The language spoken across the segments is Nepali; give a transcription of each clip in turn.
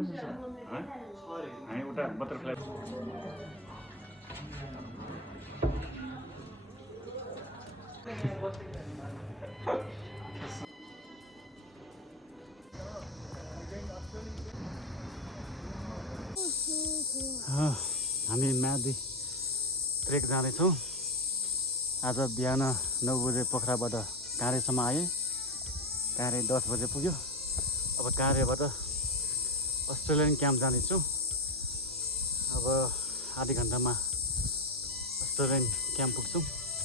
हामी उता बटरफ्लाई हामी म्यादी ट्रेक जाँदैछौँ। आज बिहान 9 बजे पोखराबाट काँरेसम्म आएँ। काँरे 10 बजे पुग्यो। अब काँरेबाट अस्ट्रेलियन क्याम्प जाँदैछु। अब आधी घन्टामा अस्ट्रेलियन क्याम्प पुग्छौँ।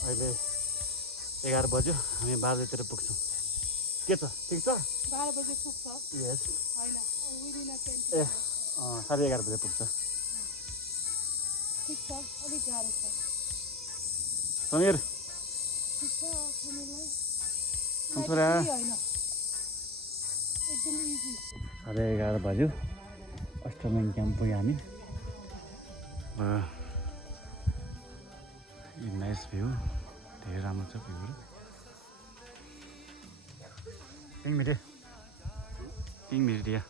अहिले 11 बज्यो, हामी 12 बजेतिर पुग्छौँ। के छ, ठिक छ? 12 बजे पुग्छ? यस। हैन, विदिन 20 ए 11:30 बजे पुग्छ। ठिक छ, अलिक गाह्रो छ। समीर ठिक छ, समीरलाई छोरा हैन, एकदम इजी। 11:30 बज्यो, अस्ट्रेलियन क्याम्प पुग्यो हामी। नाइस भ्यू, धेरै राम्रो छ भ्यूहरू। पिङ मिरिडिया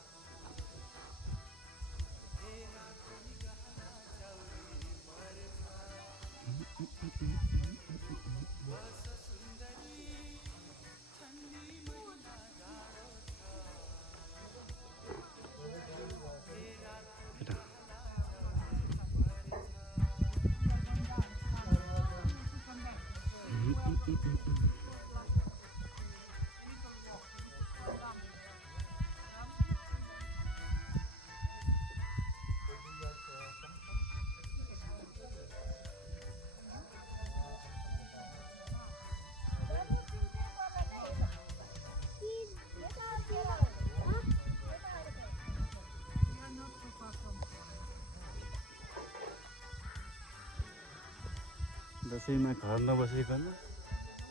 दसैँमा घर नबसिकन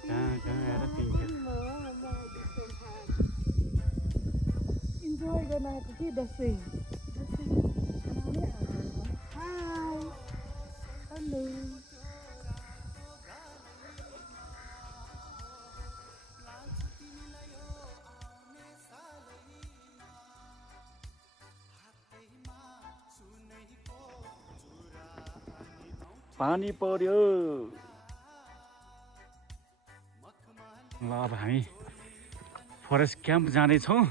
कहाँ आएर पिङ इन्जोय गर्न आएको कि दसैँ। High, hello. पानी पर्यो। ल अब हामी फरेस्ट क्याम्प जाँदैछौँ।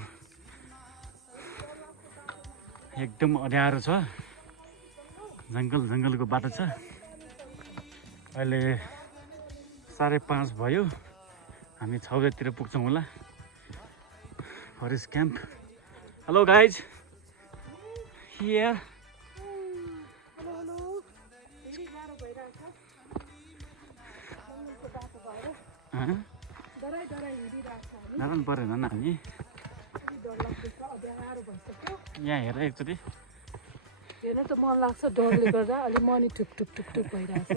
एकदम अँध्यारो छ, जङ्गलको बाटो छ। अहिले 5:30 भयो, हामी 6 बजेतिर पुग्छौँ होला forest camp. Hello guys, here जानु परेन नि हामी। यहाँ हेर एकचोटि। हेर्न त मन लाग्छ, डरले गर्दा अलि मनी टुक टुक टुक टुक भइरहेछ।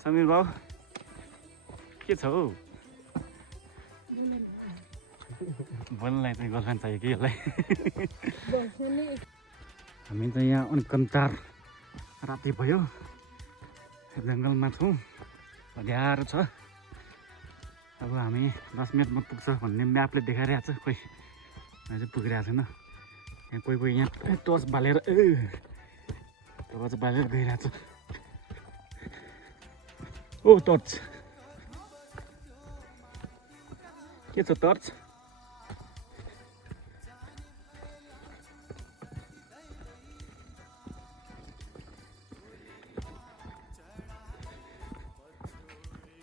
समीर बाबु के छ हौ? बोल्नलाई चाहिँ गर्लफ्रेन्ड चाहियो कि यसलाई। हामी त यहाँ अनकन्तार राति भयो, जङ्गलमा छौँ, अँध्यारो छ। अब हामी 10 मिनटमा पुग्छ भन्ने म्यापले देखाइरहेको छ, खोइ यहाँ चाहिँ पुगिरहेको छैन। यहाँ कोही यहाँ टर्च बालेर टर्च बालेर गइरहेको छ। ओ टर्च के छ टर्च?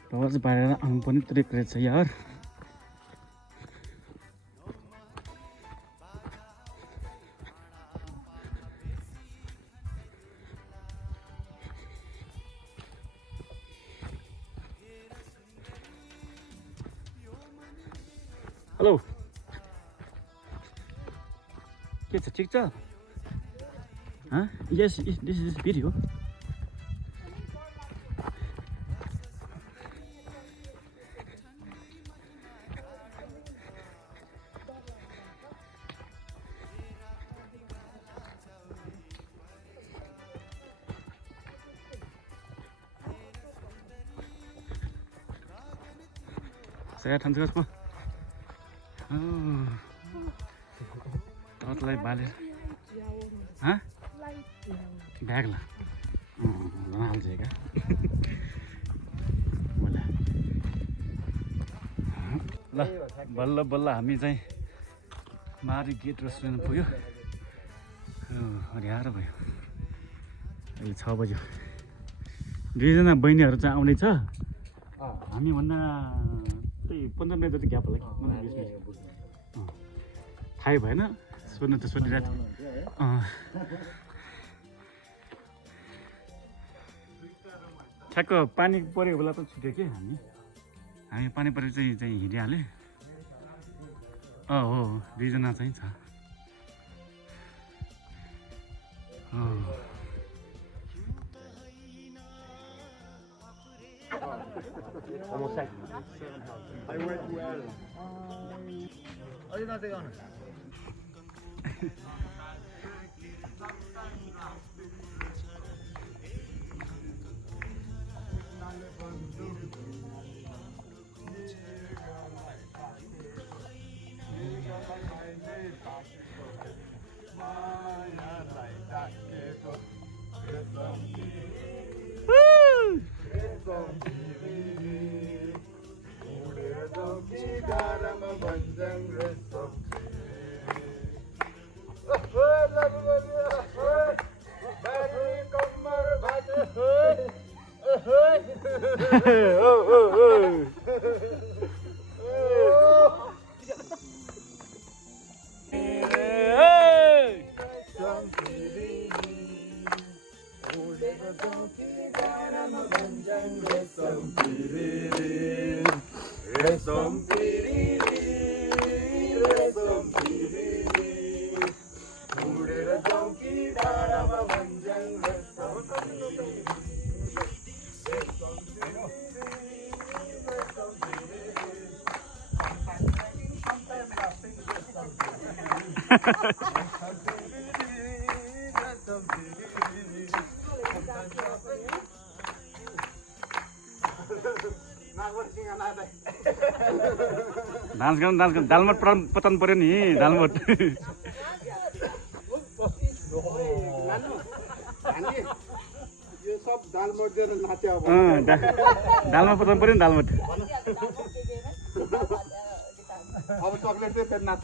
टर्च बालेर आउनु पनि ट्रेक रहेछ यार। हेलो, के छ, ठिक छ? Yes, this is video. Saya akan terus po. छतलाई बालेर ब्यागला हाल्छ क्या ल बल्ल बल्ल हामी चाहिँ मारी गेट रेस्टुरेन्ट पुग्यो हरियार भयो अहिले 6 बज्यो दुईजना बहिनीहरू चाहिँ आउँदैछ हामीभन्दा त्यही 15 मिनट जति ग्याप होला कि 15-20 मिनट थाहै भएन सोध्नु त सोधिरहेको थियो ठ्याक्क पानी परेको बेला त छुट्यो कि हामी पानी परेको चाहिँ हिँडिहाल्यो हो दुईजना चाहिँ छ डान्स गर्नु दालमोट पतन पर्यो नि दालमोट दालमोट पतन पर्यो नि दालमोट अब चकलेट चाहिँ फेरि नाच्छ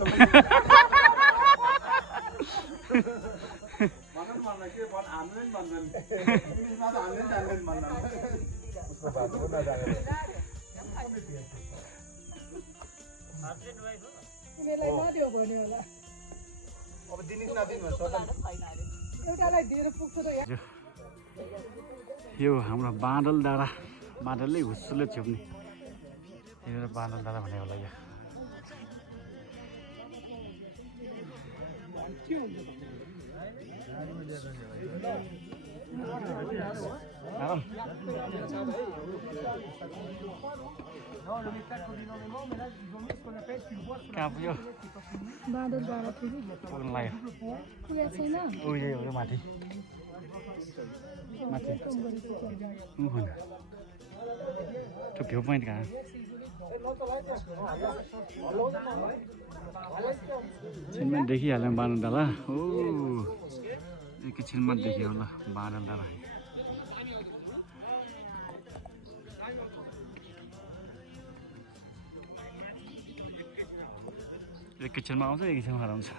भनौँ भन्दा के भन् हामीले नि भन्छन् इङ्ग्लिसमा त हामीले जान्दैन भन्दा उसको भाषा पनि नजानेर अब दिनिस नदिनु एउटालाई दिएर पुग्छ त यो हाम्रो बाँदल डाँडा बाँदलले हुस्सुले छेप्ने यो बाँदल डाँडा भन्ने होला यो कहाँ पुग्यो बाँदर डाँडा पुग्यो पुग्नु लाग्यो पुगेको छैन उयो माथि त्यो भ्यू पोइन्ट कहाँ एकछिनमा देखिहाल्यौँ बाँदर डाँडा ओ एकैछिनमा देखियो होला बाँदर डाँडा एकैछिनमा आउँछ एकैछिनमा हराउँछ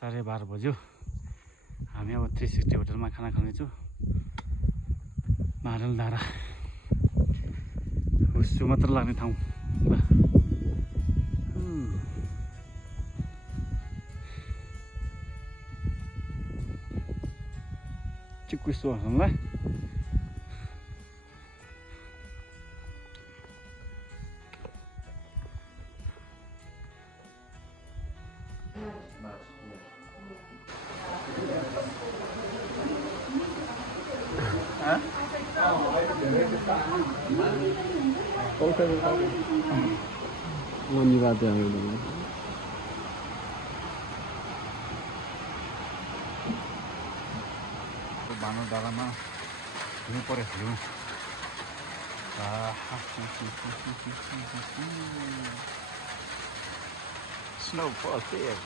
साढे 12 बज्यो हामी अब 360 होटलमा खाना खानेछु बाँदल डाँडा हुस्सु मात्र लाग्ने ठाउँ चिक्कुस्तो होला मनी बात है हमें भानु डाँडामा हिउँ पऱ्यो हिउँ स्नोफल there.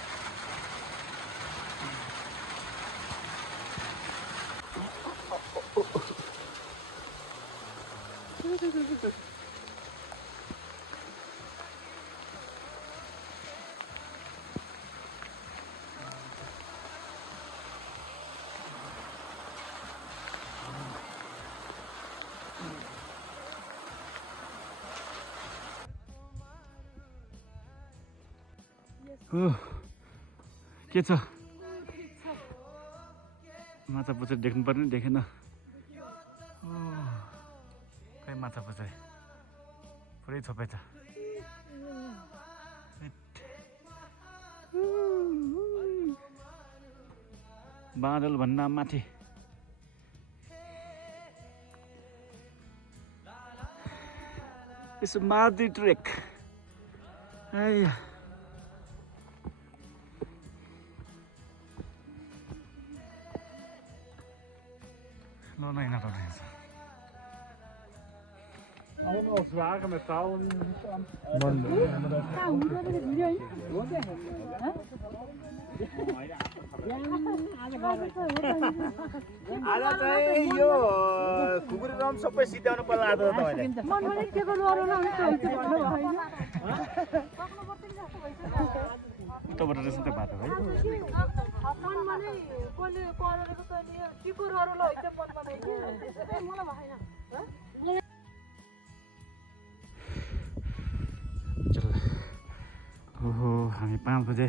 के छ माछा पुच्छर देख्नु पर्ने देखेन खै माछा पुच्छर पुरै थोपै छ बादल भन्दा माथि यसो माथि trek Allemaal zware metalen niet aan. आज चाहिँ यो खुकुरी रम सबै सिध्याउनु पर्ला आज तपाईले मनले के गर्नु अरु न हुन्छ भन्नु हैन उताबाट रहेछ त बाटो है मनमा नै कसले परेको त नि टिकुर अरु ल हैन मनमा नै मलाई भएन ओहो हामी 5 बजे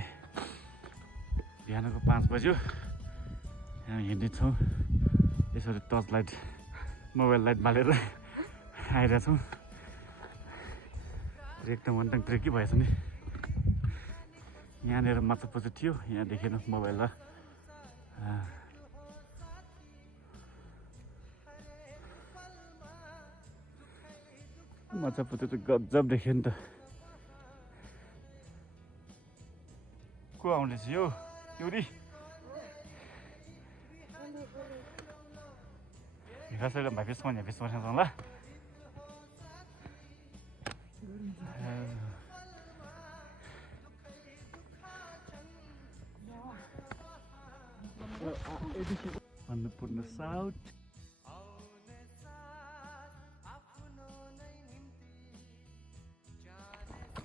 बिहानको 5 बज्यो यहाँ हिँड्दैछौँ यसरी टर्च लाइट मोबाइल लाइट बालेर आइरहेछौँ एकदम वन्तङ ट्रेकी भएछ नि यहाँनिर माछा पुच्छर थियो यहाँ देखेन मोबाइल र माछा पुच्छर त गजब देख्यो नि त को आउँदैछ यो एउटी भिखासैले भाइफिसमा यहाँ फिस पर्छ होला अन्नपूर्ण साउथ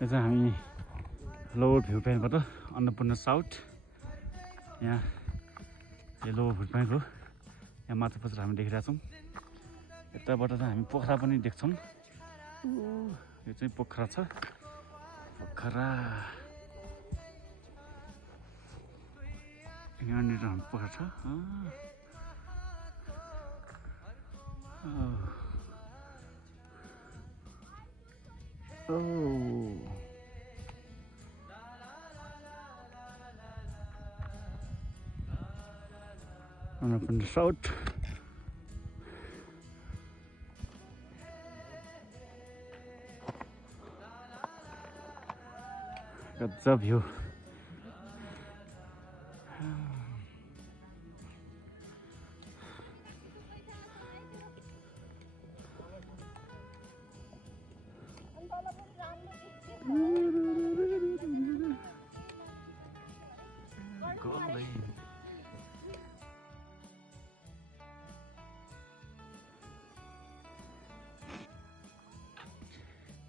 यो चाहिँ हामी लोवर भ्यू पोइन्टबाट अन्नपूर्ण साउथ यहाँ यो लोवर भ्यू पोइन्ट हो यहाँ माछा पुच्छर हामी देखिरहेको छौँ यताबाट चाहिँ हामी पोखरा पनि देख्छौँ यो चाहिँ पोखरा छ पोखरा यहाँनिर हामी पोखरा छ अन्नपूर्ण साउथ गजब भ्यू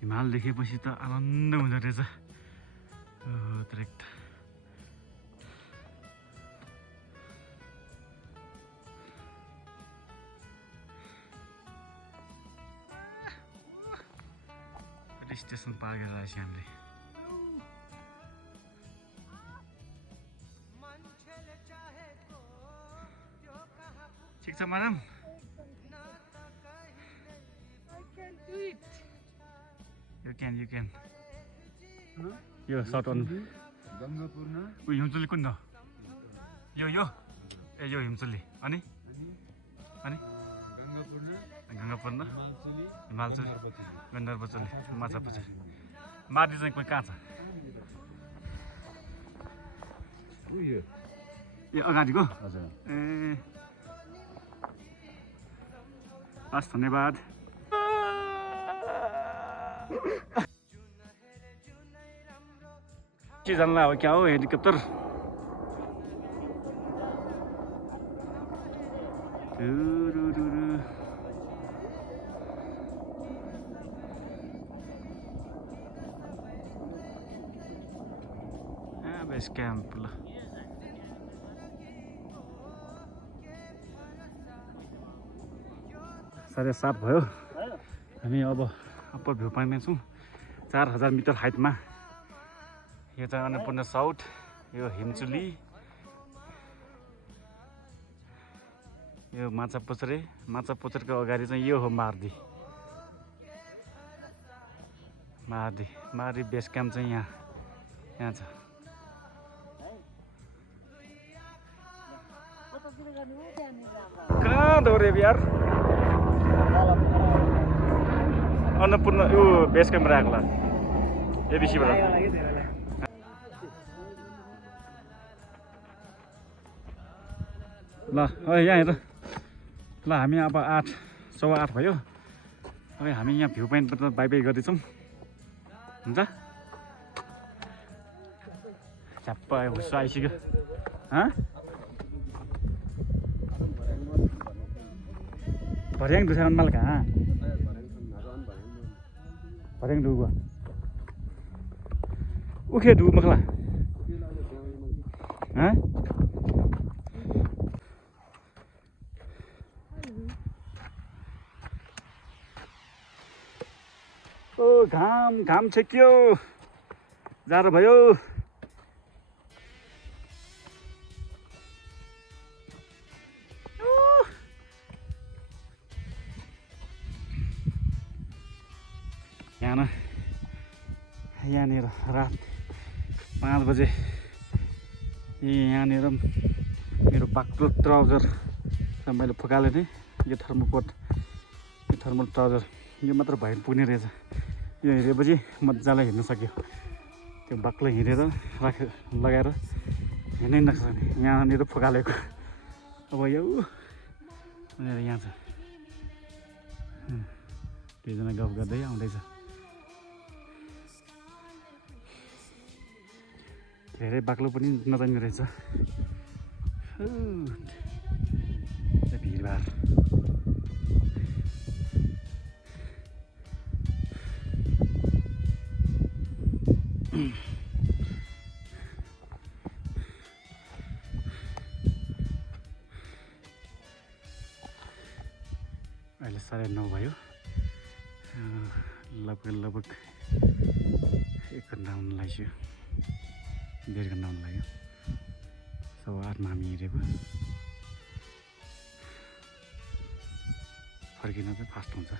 हिमाल देखेपछि त आनन्द हुँदो रहेछ direct स्टेसन पार गरेर आएछ हामीले ठिक छ म्याडम you can यो सर्ट अन गंगापूर्ण उयो हिमचुली कुन हो यो ए यो हिमचुली अनि गंगापूर्ण गंगापूर्ण हिमालचुली हिमालचुली गन्धर्वचुली माछा पुच्छर माथि चाहिँ कोही कहाँ छ ए अगाडिको हजुर ए हस् धन्यवाद के जानला हो क्या हो हेलिकप्टर बेस क्याम्प ल 7:30 भयो हामी अब अप्पर भ्यू पोइन्टमा छौँ 4000 मिटर हाइटमा यो चाहिँ अन्नपूर्ण साउथ यो हिमचुली यो माछापुच्छरको अगाडि चाहिँ यो हो मार्दी बेस क्याम्प चाहिँ यहाँ छ कहाँ दौरे यार अन्नपूर्ण यो बेस क्याम्प राख्ला एबिसीबाट ल यहाँ हेर ल हामी अब 8:15 भयो अब हामी यहाँ भ्यू पोइन्टबाट बाई गर्दैछौँ हुन्छ झ्याप्प हुस्सो आइसक्यो भर्याङ दुसा अन्माल कहाँ भर्याङ डुगो उखे डुगु मखला ओ घाम छेक्यो जाडो भयो यहाँनिर रात 5 बजे यहाँनिर मेरो बाक्लो ट्राउजर मैले फुकालेँ थिएँ यो थर्मोकोट यो थर्मल ट्राउजर यो मात्र भएर पुग्ने रहेछ यो हिँडेपछि मजालाई हिँड्न सक्यो त्यो बाक्लो हिँडेर लगाएर हिँड्नै नसक्ने यहाँनिर फुकालेको अब यो यहाँ छ दुईजना गफ गर्दै आउँदैछ धेरै बाक्लो पनि नजाने रहेछ भिडभाड अहिले 9:30 भयो लगभग 1 घन्टा हुन लाग्यो 1.5 घन्टा हुन लाग्यो 8:15 हामी हिँडेको फर्किन चाहिँ फास्ट हुन्छ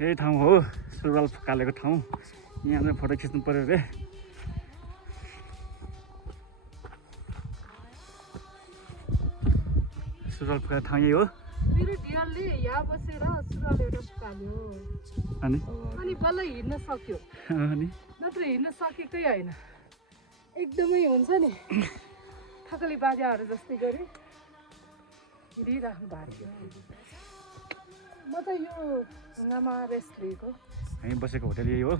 यही ठाउँ हो सुरुवाल फुकालेको ठाउँ यहाँ चाहिँ फोटो खिच्नु पर्यो रे सुरुवाल फुकाएको ठाउँ यही हो मेरो ढियालले यहाँ बसेर सुरुवाल एउटा फुकाल्यो अनि बल्ल हिँड्न सक्यो नत्र हिँड्न सकेकै होइन एकदमै हुन्छ नि थकली बाजाहरू जस्तै गरी हिँडिराख्नु भएको थियो म त यो ढुङ्गामा रेस्ट लिएको हामी बसेको होटल यही हो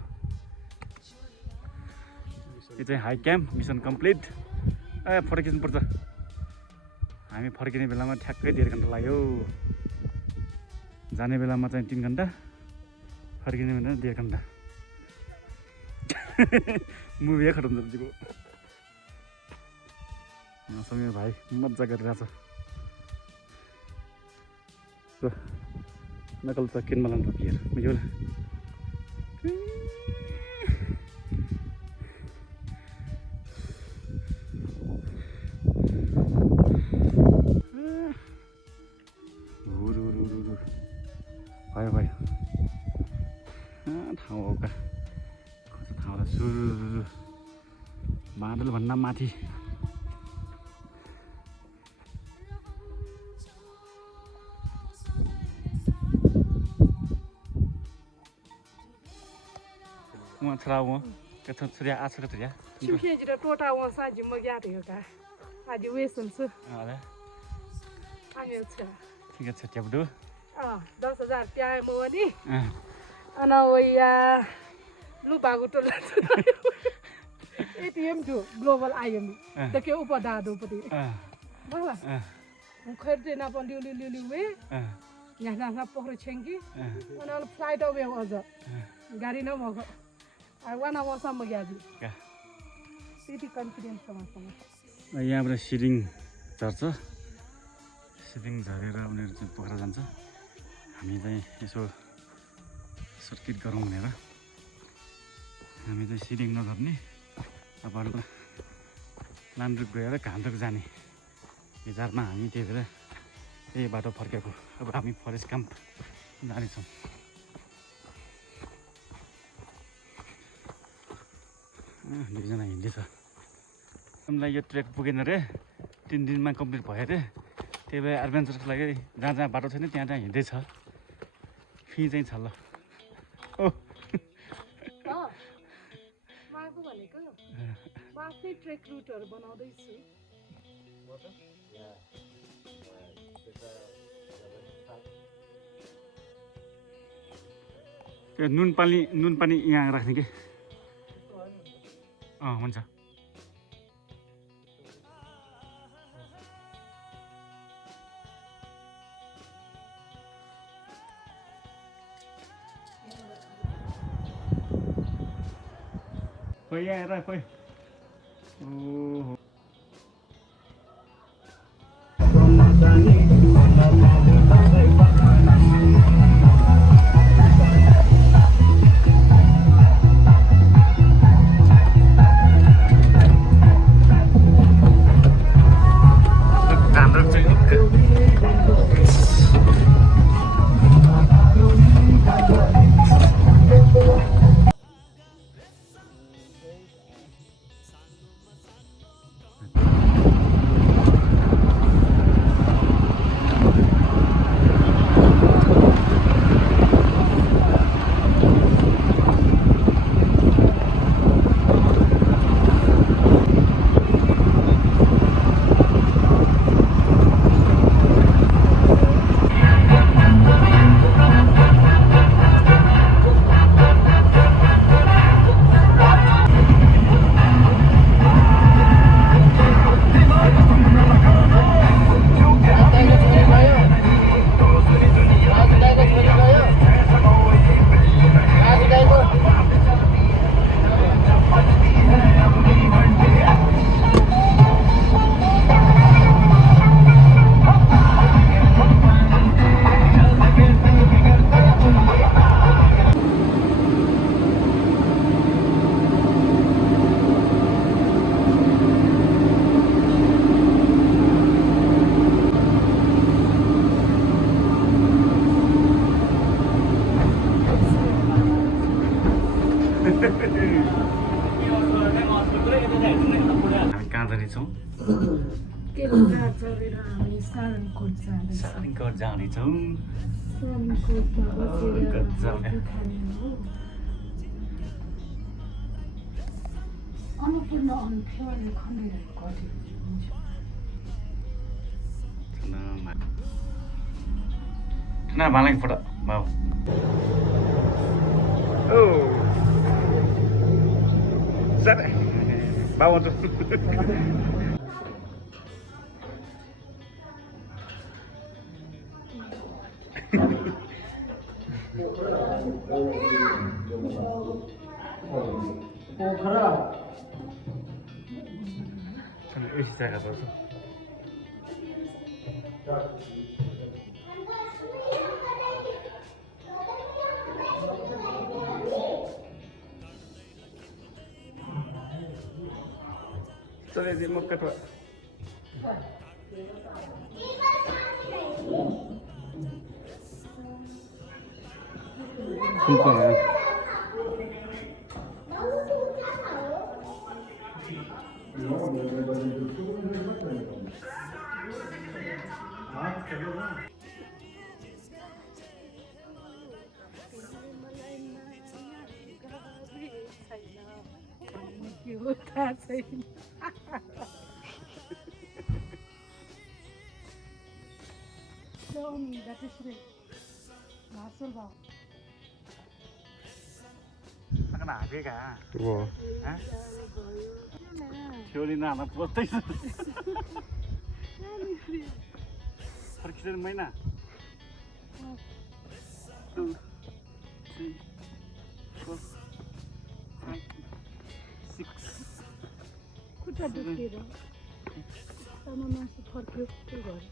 यो चाहिँ high camp mission complete photo खिच्नुपर्छ हामी फर्किने बेलामा ठ्याक्कै 1.5 घन्टा लाग्यो जाने बेलामा चाहिँ 3 घन्टा फर्किने बेलामा 1.5 घन्टा मुभी खत्म जतिको समीर भाइ मजा गरिरहेछ नकल त किन मलाई पिएर बुझ्यो भयो ठाउँ हो का कस्तो ठाउँ होला सुरु बादल भन्दा माथि Uma trauma. Cái thật sự ác sự thế. Chim kia chỉ là tua tao mà sao chỉ mà ra thì cả. À đi về sân sư. Đấy. Anh nhớ chưa? Thì cái chụp được. 10,000 प्याए म नि अनि लु भएको टोला एटिएम टु ग्लोबल आइएम देखियो ऊपर दादो पति बाबा मुखर दे ना पन लिउ लिउ लिउ वे यहाँ ना पोखर छेंगी अनि फ्लाइट अवे अझ गाडी न मको आई वान आवर सम्म ग्यादी त्यति कन्फिडेन्स छ मसँग यहाँबाट सिरिङ झर्छ सिरिङ झरेर उनीहरू चाहिँ पोखरा जान्छ हामी चाहिँ यसो सर्किट गरौँ भनेर हामी चाहिँ सिरिङ नझर्ने तपाईँहरू लान्द्रुक गएर घान्द्रुक जाने विचारमा हामी त्यही भएर त्यही बाटो फर्केको अब हामी फरेस्ट क्याम्प जानेछौँ दुईजना हिँड्दैछ हामीलाई यो ट्रेक पुगेन रे 3 दिनमा कम्प्लिट भयो अरे त्यही भएर एडभेन्चरको लागि जहाँ जहाँ बाटो छैन त्यहाँ त्यहाँ हिँड्दैछ फी चाहिँ छ ल माको भनेको म आफ्नै ट्रेक रुटहरू बनाउँदैछु त्यो नुन पानी यहाँ राख्ने के हुन्छ खोइ यहाँ हेर खोइ ओहो हामी कहाँ जानेछौँ सारनकोट जानेछौँ ठुना भालाको फोटो बाउ बाउ पोखरा यही जग्गा पर्छ चले दे मक्का तो सुपर है हो थाहा छैन हाबेका हो छोरी नाला बस्दैछ फर्किँदैन महिना 2 3 4 5 6 खुट्टा दुखेर आमा मासु फर्क्यो त्यो घर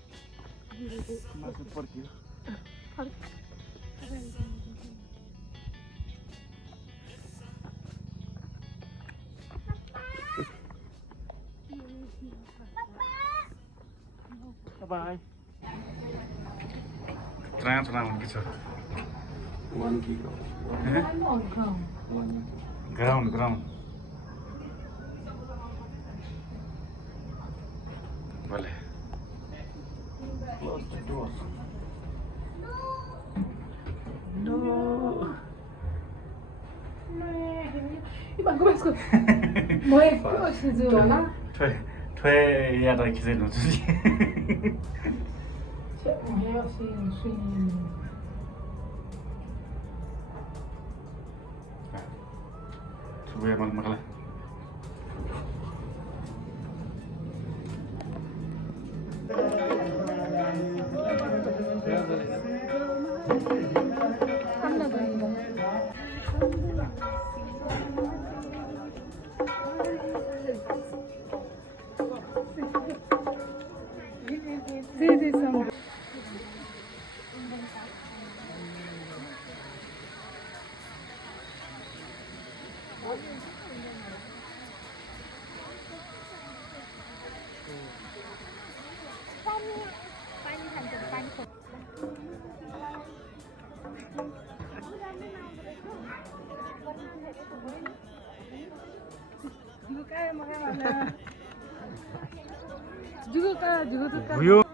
मासु पर्क्यो बाई ट्रान्स राउन्ड छ 1 kilo ग्राउन्ड भले close the door Iban começa Mãe, como é que você viu lá? ठ्वे याद खिचेन हुन्छ ठुवे मलाई Sí, sí, son. Juga kah, juga tuh kan.